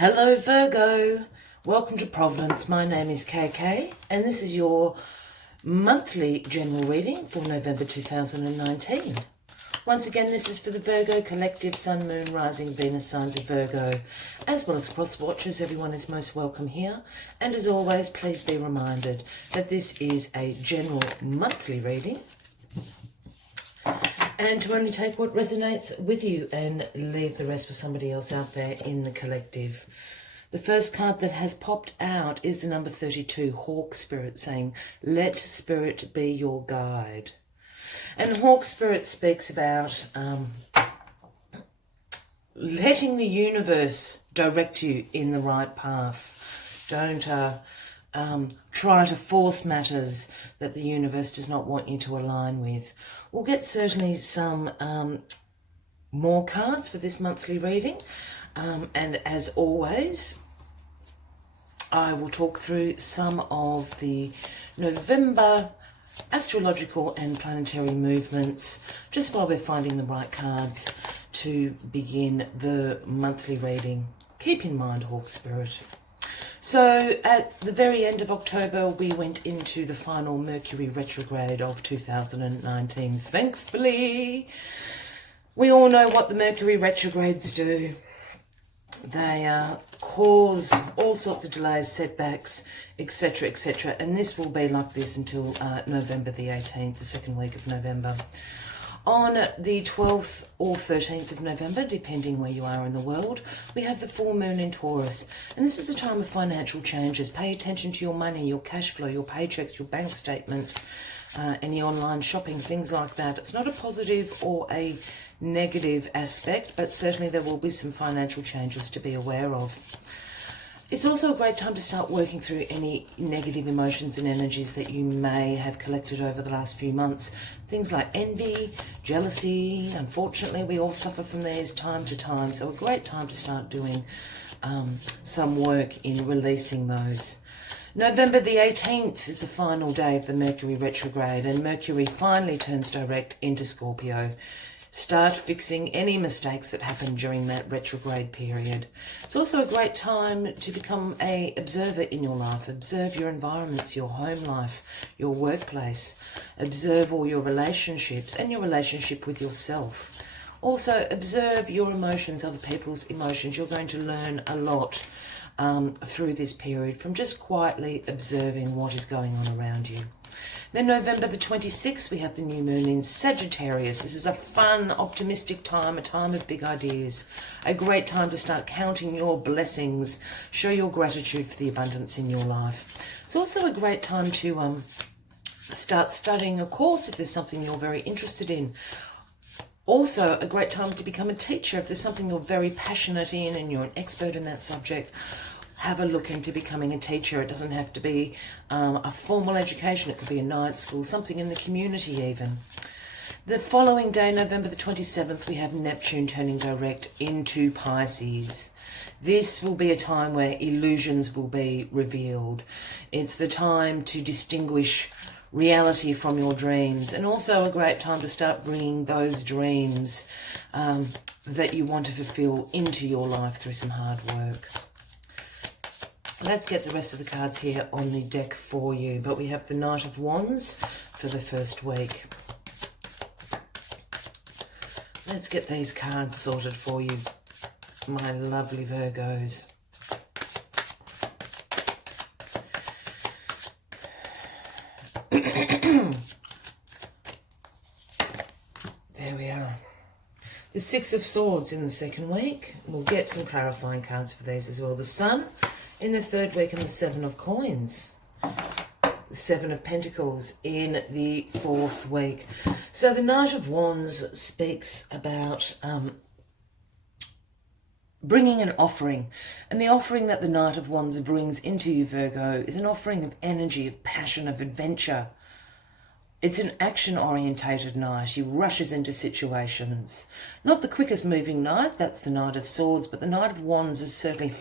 Hello Virgo, welcome to Providence. My name is KK and this is your monthly general reading for November 2019. Once again, this is for the Virgo collective, Sun, Moon, Rising, Venus signs of Virgo, as well as cross watchers. Everyone is most welcome here. And as always, please be reminded that this is a general monthly reading and to only take what resonates with you and leave the rest for somebody else out there in the collective. The first card that has popped out is the number 32, Hawk Spirit, saying, let Spirit be your guide. And Hawk Spirit speaks about letting the universe direct you in the right path. Don't try to force matters that the universe does not want you to align with. We'll get certainly some more cards for this monthly reading. And as always, I will talk through some of the November astrological and planetary movements just while we're finding the right cards to begin the monthly reading. Keep in mind, Hawk Spirit. So at the very end of October, we went into the final Mercury retrograde of 2019. Thankfully, we all know what the Mercury retrogrades do. They cause all sorts of delays, setbacks, etc., etc. And this will be like this until November the 18th, the second week of November. On the 12th or 13th of November, depending where you are in the world, we have the full moon in Taurus. And this is a time of financial changes. Pay attention to your money, your cash flow, your paychecks, your bank statement, any online shopping, things like that. It's not a positive or a negative aspect, but certainly there will be some financial changes to be aware of. It's also a great time to start working through any negative emotions and energies that you may have collected over the last few months. Things like envy, jealousy. Unfortunately, we all suffer from these time to time. So a great time to start doing some work in releasing those. November the 18th is the final day of the Mercury retrograde, and Mercury finally turns direct into Scorpio. Start fixing any mistakes that happen during that retrograde period. It's also a great time to become an observer in your life. Observe your environments, your home life, your workplace. Observe all your relationships and your relationship with yourself. Also, observe your emotions, other people's emotions. You're going to learn a lot through this period from just quietly observing what is going on around you. Then November the 26th, we have the new moon in Sagittarius. This is a fun, optimistic time, a time of big ideas. A great time to start counting your blessings, show your gratitude for the abundance in your life. It's also a great time to start studying a course if there's something you're very interested in. Also a great time to become a teacher if there's something you're very passionate in and you're an expert in that subject. Have a look into becoming a teacher. It doesn't have to be a formal education. It could be a night school, something in the community even. The following day, November the 27th, we have Neptune turning direct into Pisces. This will be a time where illusions will be revealed. It's the time to distinguish reality from your dreams, and also a great time to start bringing those dreams that you want to fulfill into your life through some hard work. Let's get the rest of the cards here on the deck for you. But we have the Knight of Wands for the first week. Let's get these cards sorted for you, my lovely Virgos. There we are. The Six of Swords in the second week. We'll get some clarifying cards for these as well. The Sun in the third week, and the Seven of Coins. The Seven of Pentacles in the fourth week. So the Knight of Wands speaks about bringing an offering. And the offering that the Knight of Wands brings into you, Virgo, is an offering of energy, of passion, of adventure. It's an action-orientated knight. He rushes into situations. Not the quickest moving knight, that's the Knight of Swords, but the Knight of Wands is certainly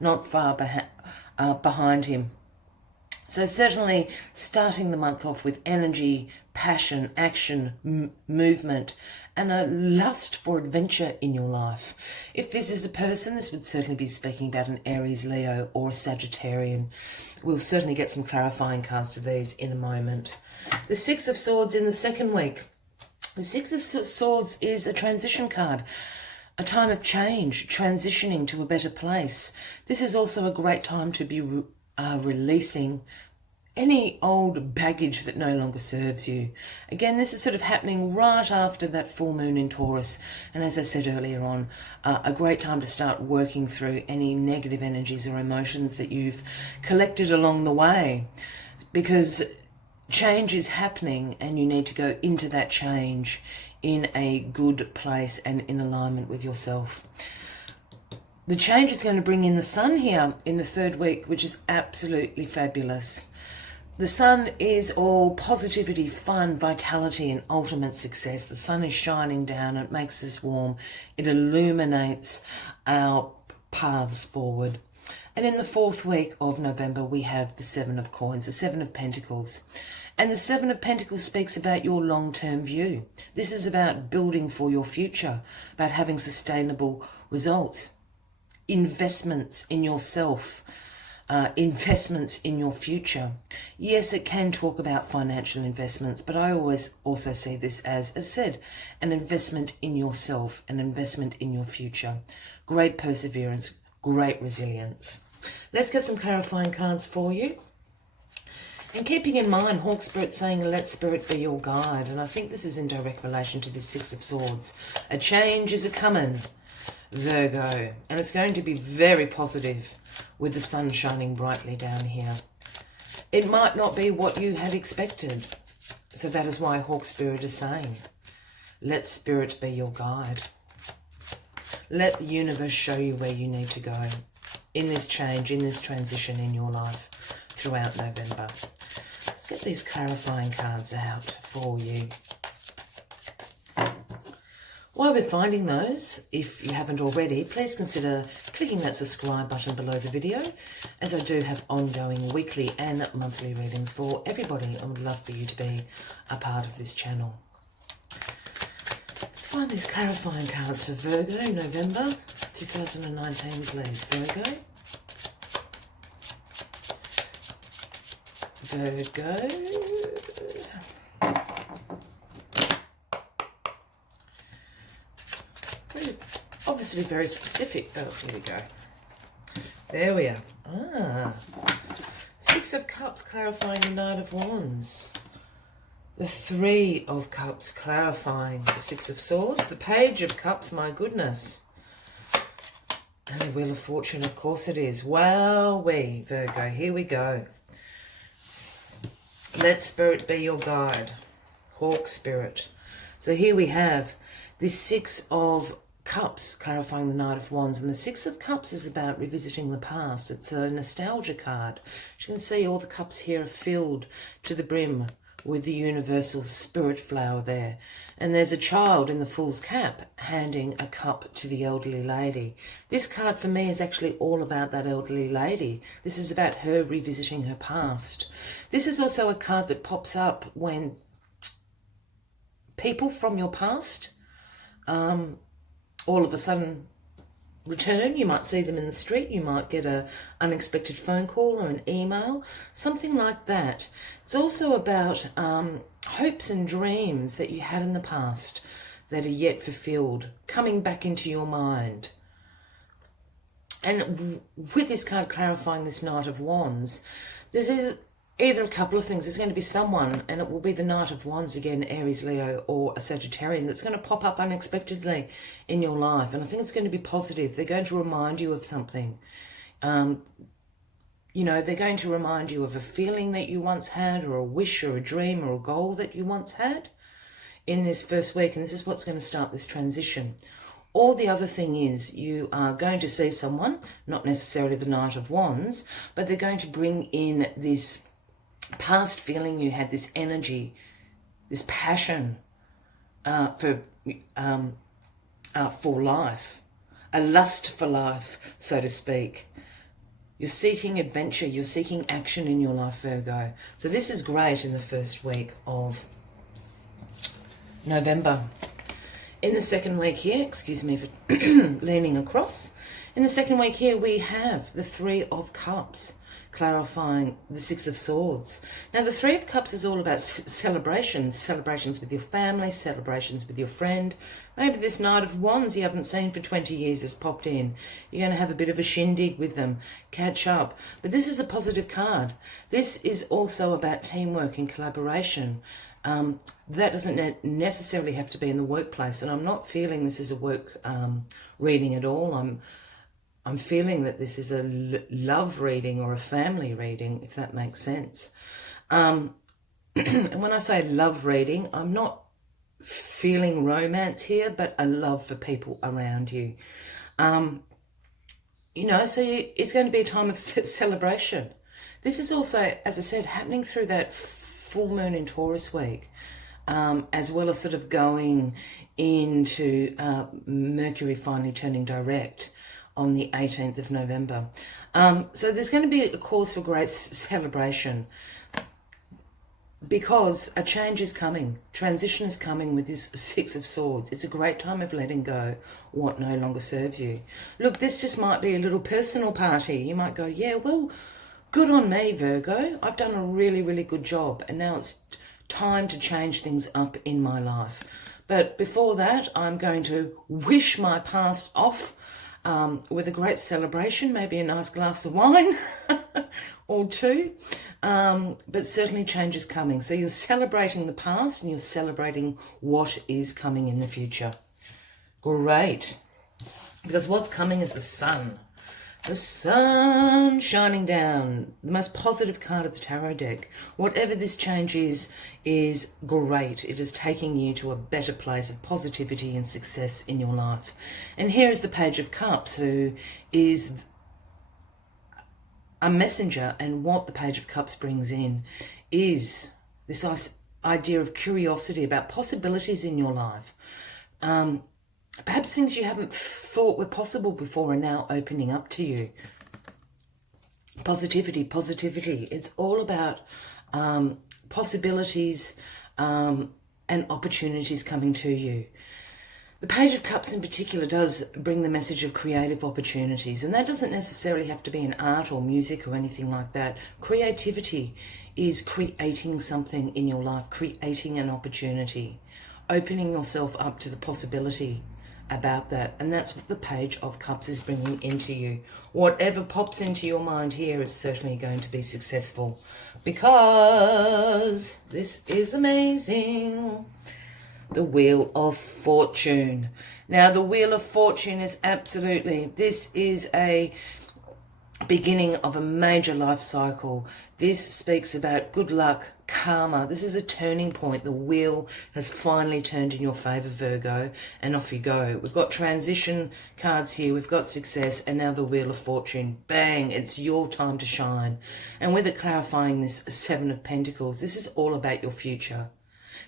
not far behind him. So certainly starting the month off with energy, passion, action, movement, and a lust for adventure in your life. If this is a person, this would certainly be speaking about an Aries, Leo, or a Sagittarian. We'll certainly get some clarifying cards to these in a moment. The Six of Swords in the second week. The Six of Swords is a transition card, a time of change, transitioning to a better place. This is also a great time to be releasing any old baggage that no longer serves you. Again, this is sort of happening right after that full moon in Taurus. And as I said earlier on, a great time to start working through any negative energies or emotions that you've collected along the way. Because change is happening and you need to go into that change in a good place and in alignment with yourself. The change is going to bring in the sun here in the third week, which is absolutely fabulous. The sun is all positivity, fun, vitality, and ultimate success. The sun is shining down. It makes us warm. It illuminates our paths forward. And in the fourth week of November, we have the Seven of Coins, the Seven of Pentacles. And the Seven of Pentacles speaks about your long-term view. This is about building for your future, about having sustainable results, investments in yourself, investments in your future. Yes, it can talk about financial investments, but I always also see this as I said, an investment in yourself, an investment in your future. Great perseverance, great resilience. Let's get some clarifying cards for you. And keeping in mind, Hawk Spirit saying, let Spirit be your guide. And I think this is in direct relation to the Six of Swords. A change is a-coming, Virgo. And it's going to be very positive with the sun shining brightly down here. It might not be what you had expected. So that is why Hawk Spirit is saying, let Spirit be your guide. Let the universe show you where you need to go in this change, in this transition in your life throughout November. Let's get these clarifying cards out for you. While we're finding those, if you haven't already, please consider clicking that subscribe button below the video, as I do have ongoing weekly and monthly readings for everybody. I would love for you to be a part of this channel. Let's find these clarifying cards for Virgo, November 2019, please, Virgo. Virgo. Obviously very specific. Oh, here we go. There we are. Six of Cups clarifying the Knight of Wands. The Three of Cups clarifying the Six of Swords. The Page of Cups, my goodness. And the Wheel of Fortune, of course it is. Wowee, Virgo, here we go. Let Spirit be your guide. Hawk Spirit. So here we have the Six of Cups clarifying the Knight of Wands, and the Six of Cups is about revisiting the past. It's a nostalgia card. As you can see, all the cups here are filled to the brim with the universal spirit flower there, and there's a child in the Fool's cap handing a cup to the elderly lady. This card for me is actually all about that elderly lady. This is about her revisiting her past. This is also a card that pops up when people from your past all of a sudden return. You might see them in the street, you might get an unexpected phone call or an email, something like that. It's also about hopes and dreams that you had in the past that are yet fulfilled, coming back into your mind. And with this card clarifying this Knight of Wands, there's either a couple of things. There's going to be someone, and it will be the Knight of Wands again, Aries, Leo, or a Sagittarian, that's going to pop up unexpectedly in your life. And I think it's going to be positive. They're going to remind you of something. You know, they're going to remind you of a feeling that you once had, or a wish, or a dream, or a goal that you once had in this first week. And this is what's going to start this transition. Or the other thing is, you are going to see someone, not necessarily the Knight of Wands, but they're going to bring in this past feeling you had, this energy, this passion for life, a lust for life, so to speak. You're seeking adventure, you're seeking action in your life, Virgo. So this is great in the first week of November. In the second week here, excuse me for leaning across, in the second week here we have the Three of Cups, clarifying the Six of Swords. Now the Three of Cups is all about celebrations with your family, celebrations with your friend. Maybe this Knight of Wands you haven't seen for 20 years has popped in. You're going to have a bit of a shindig with them, catch up. But this is a positive card. This is also about teamwork and collaboration. That doesn't necessarily have to be in the workplace, and I'm not feeling this is a work reading at all. I'm feeling that this is a love reading or a family reading, if that makes sense. And when I say love reading, I'm not feeling romance here, but a love for people around you. You know, so it's going to be a time of celebration. This is also, as I said, happening through that full moon in Taurus week, as well as sort of going into Mercury finally turning direct on the 18th of November. So there's going to be a cause for great celebration because a change is coming. Transition is coming with this Six of Swords. It's a great time of letting go what no longer serves you. Look, this just might be a little personal party. You might go, yeah, well, good on me, Virgo. I've done a really, really good job. And now it's time to change things up in my life. But before that, I'm going to wish my past off with a great celebration, maybe a nice glass of wine or two. But certainly change is coming. So you're celebrating the past and you're celebrating what is coming in the future. Great. Because what's coming is the sun. The sun shining down, the most positive card of the tarot deck. Whatever this change is great. It is taking you to a better place of positivity and success in your life. And here is the Page of Cups, who is a messenger. And what the Page of Cups brings in is this idea of curiosity about possibilities in your life. Perhaps things you haven't thought were possible before are now opening up to you. Positivity, positivity. It's all about possibilities and opportunities coming to you. The Page of Cups in particular does bring the message of creative opportunities, and that doesn't necessarily have to be in art or music or anything like that. Creativity is creating something in your life, creating an opportunity, opening yourself up to the possibility about that. And that's what the Page of Cups is bringing into you. Whatever pops into your mind here is certainly going to be successful, because this is amazing. The Wheel of Fortune. Now the Wheel of Fortune is absolutely, this is a beginning of a major life cycle. This speaks about good luck, karma. This is a turning point. The wheel has finally turned in your favour, Virgo, and off you go. We've got transition cards here, we've got success, and now the Wheel of Fortune. Bang, it's your time to shine. And with it clarifying this Seven of Pentacles, this is all about your future.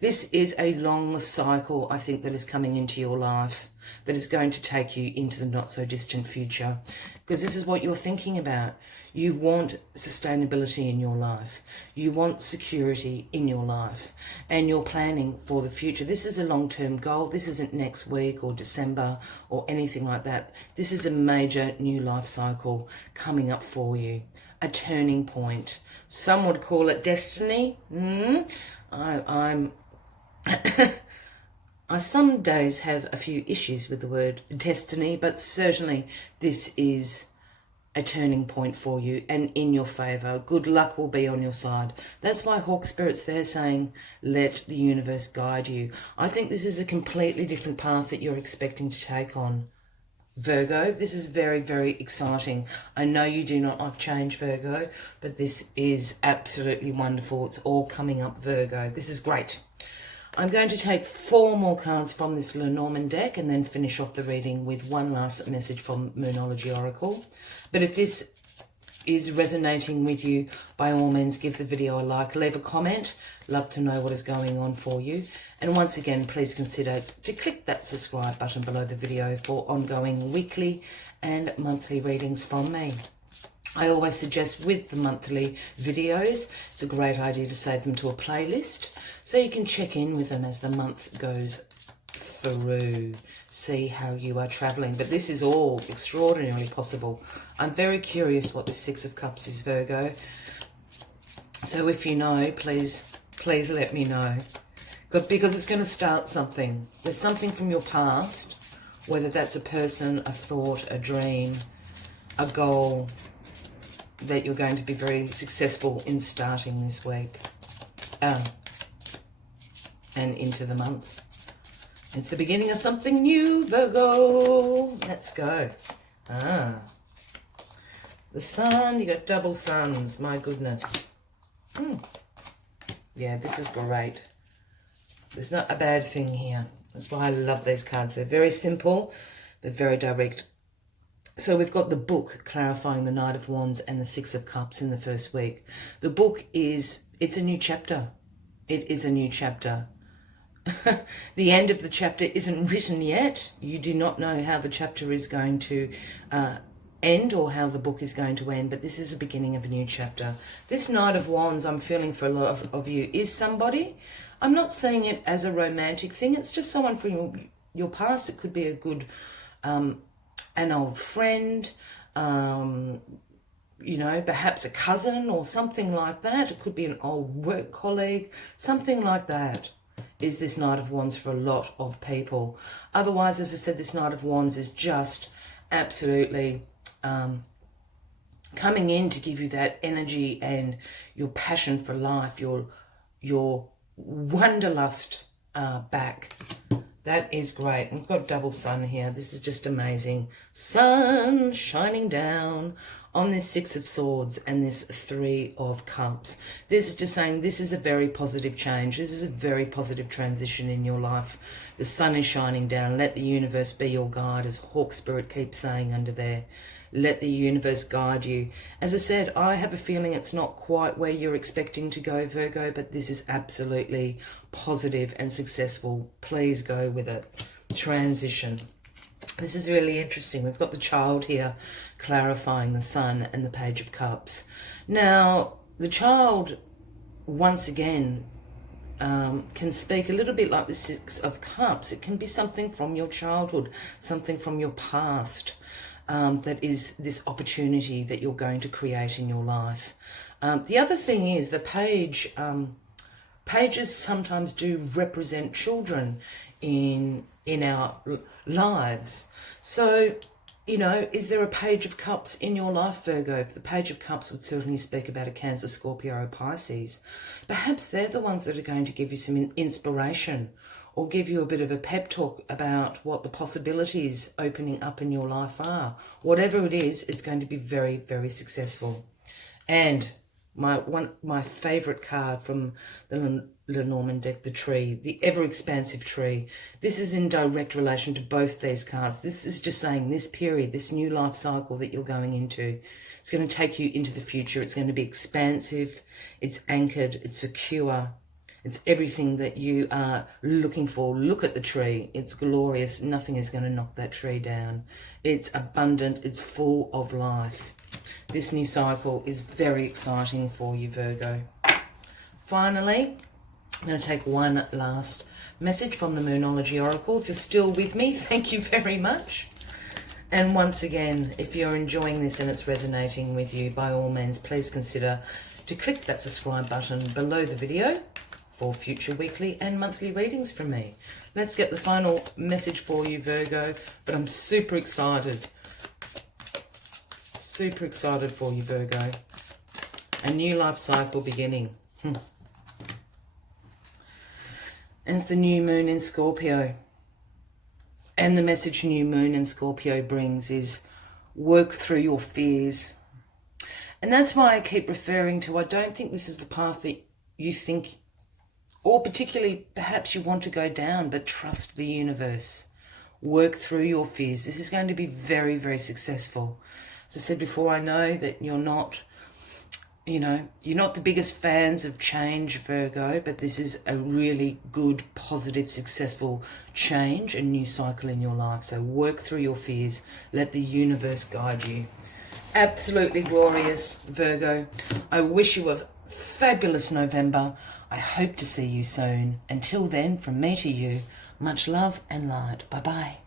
This is a long cycle, I think, that is coming into your life, that is going to take you into the not so distant future, because this is what you're thinking about. You want sustainability in your life. You want security in your life, and you're planning for the future. This is a long-term goal. This isn't next week or December or anything like that. This is a major new life cycle coming up for you, a turning point. Some would call it destiny. I some days have a few issues with the word destiny, but certainly this is a turning point for you and in your favour. Good luck will be on your side. That's why Hawk Spirit's there saying, let the universe guide you. I think this is a completely different path that you're expecting to take on, Virgo. This is very, very exciting. I know you do not like change, Virgo, but this is absolutely wonderful. It's all coming up, Virgo. This is great. I'm going to take 4 more cards from this Lenormand deck and then finish off the reading with one last message from Moonology Oracle. But if this is resonating with you, by all means give the video a like, leave a comment. Love to know what is going on for you. And once again, please consider to click that subscribe button below the video for ongoing weekly and monthly readings from me. I always suggest with the monthly videos, it's a great idea to save them to a playlist so you can check in with them as the month goes through, see how you are traveling. But this is all extraordinarily possible. I'm very curious what the Six of Cups is, Virgo. So if you know, please let me know. Because it's going to start something. There's something from your past, whether that's a person, a thought, a dream, a goal, that you're going to be very successful in starting this week and into the month. It's the beginning of something new, Virgo. Let's go. The sun, you got double suns, my goodness. Yeah, this is great. There's not a bad thing here. That's why I love these cards. They're very simple, but very direct. So we've got the book clarifying the Knight of Wands and the Six of Cups in the first week. The book it's a new chapter. It is a new chapter. The end of the chapter isn't written yet. You do not know how the chapter is going to end or how the book is going to end, but this is the beginning of a new chapter. This Knight of Wands, I'm feeling for a lot of you, is somebody. I'm not saying it as a romantic thing. It's just someone from your past. It could be a good, an old friend, you know, perhaps a cousin or something like that. It could be an old work colleague, something like that. Is this Knight of Wands for a lot of people. Otherwise, as I said, this Knight of Wands is just absolutely coming in to give you that energy and your passion for life, your wanderlust back. That is great. We've got double sun here. This is just amazing. Sun shining down on this Six of Swords and this Three of Cups. This is just saying this is a very positive change. This is a very positive transition in your life. The sun is shining down. Let the universe be your guide, as Hawk Spirit keeps saying under there. Let the universe guide you. As I said, I have a feeling it's not quite where you're expecting to go, Virgo, but this is absolutely positive and successful. Please go with it. Transition. This is really interesting. We've got the Child here clarifying the Sun and the Page of Cups. Now, the Child, once again, can speak a little bit like the Six of Cups. It can be something from your childhood, something from your past. That is this opportunity that you're going to create in your life. The other thing is the pages sometimes do represent children in our lives. So, you know, is there a Page of Cups in your life, Virgo? If the Page of Cups would certainly speak about a Cancer, Scorpio, or Pisces. Perhaps they're the ones that are going to give you some inspiration, or give you a bit of a pep talk about what the possibilities opening up in your life are. Whatever it is, it's going to be very, very successful. And my favourite card from the Lenormand deck, the Tree, the ever-expansive Tree. This is in direct relation to both these cards. This is just saying this period, this new life cycle that you're going into, it's going to take you into the future. It's going to be expansive, it's anchored, it's secure. It's everything that you are looking for. Look at the tree. It's glorious. Nothing is going to knock that tree down. It's abundant. It's full of life. This new cycle is very exciting for you, Virgo. Finally, I'm going to take one last message from the Moonology Oracle. If you're still with me, thank you very much. And once again, if you're enjoying this and it's resonating with you, by all means, please consider to click that subscribe button below the video for future weekly and monthly readings from me. Let's get the final message for you, Virgo. But I'm super excited. Super excited for you, Virgo. A new life cycle beginning. And it's the new moon in Scorpio. And the message new moon in Scorpio brings is work through your fears. And that's why I keep referring to, I don't think this is the path that you think, or particularly perhaps you want to go down, but trust the universe. Work through your fears. This is going to be very, very successful. As I said before, I know that you're not, you're not the biggest fans of change, Virgo, but this is a really good, positive, successful change, a new cycle in your life. So work through your fears. Let the universe guide you. Absolutely glorious, Virgo. I wish you a fabulous November. I hope to see you soon. Until then, from me to you, much love and light. Bye-bye.